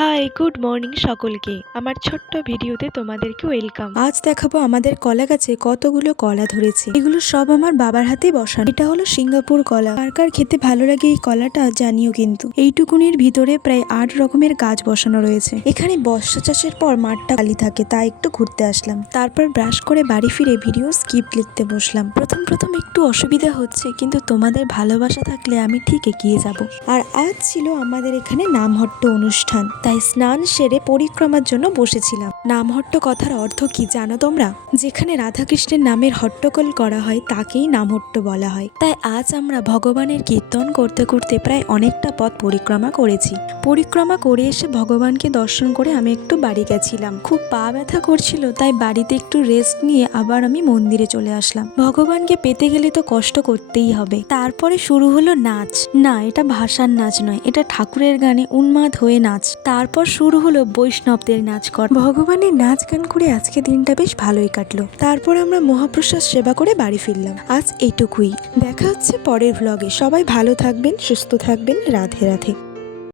High, good morning সকলকে। আমার ছোট্ট ভিডিওতে তোমাদেরকে ওয়েলকাম। আজ দেখাবো আমাদের কলা গাছে কতগুলো কলা ধরেছে। এগুলো সব আমার বাবার হাতেই বসানো। এটা হলো সিঙ্গাপুর কলা। কার কার খেতে ভালো লাগে এই কলাটা জানিও কিন্তু। এইটুকুনির ভিতরে প্রায় 8 রকমের গাছ বসানো রয়েছে। এখানে বর্ষা চাষের পর মাঠটা খালি থাকে, তাই একটু ঘুরতে আসলাম। তারপর ব্রাশ করে বাড়ি ফিরে ভিডিও স্ক্রিপ্ট লিখতে বসলাম। প্রথম একটু অসুবিধা হচ্ছে, কিন্তু তোমাদের ভালোবাসা থাকলে আমি ঠিক এগিয়ে যাব। আর আজ ছিল আমাদের এখানে নামহট্ট অনুষ্ঠান, তাই স্নান সেরে পরিক্রমার জন্য বসেছিলাম। নামহট্ট কথার অর্থ কি জানো তোমরা? যেখানে রাধাকৃষ্ণের নামের হট্টগোল করা হয় তাকেই নামহট্ট বলা হয়। তাই আজ আমরা ভগবানের কীর্তন করতে করতে প্রায় অনেকটা পথ পরিক্রমা করেছি। পরিক্রমা করে এসে ভগবানকে দর্শন করে আমি একটু বাড়ি গেছিলাম। খুব পা ব্যথা করছিল, তাই বাড়িতে একটু রেস্ট নিয়ে আবার আমি মন্দিরে চলে আসলাম। ভগবানকে পেতে গেলে তো কষ্ট করতেই হবে। তারপরে শুরু হলো নাচ। না, এটা ভাষার নাচ নয়, এটা ঠাকুরের গানে উন্মাদ হয়ে নাচ। তারপর শুরু হলো বৈষ্ণবদের নাচ কর। ভগবানের নাচ গান করে আজকে দিনটা বেশ ভালোই কাটলো। তারপর আমরা মহাপ্রসাদ সেবা করে বাড়ি ফিরলাম। আজ এইটুকুই। দেখা হচ্ছে পরের ভ্লগে। সবাই ভালো থাকবেন, সুস্থ থাকবেন। রাধে রাধে।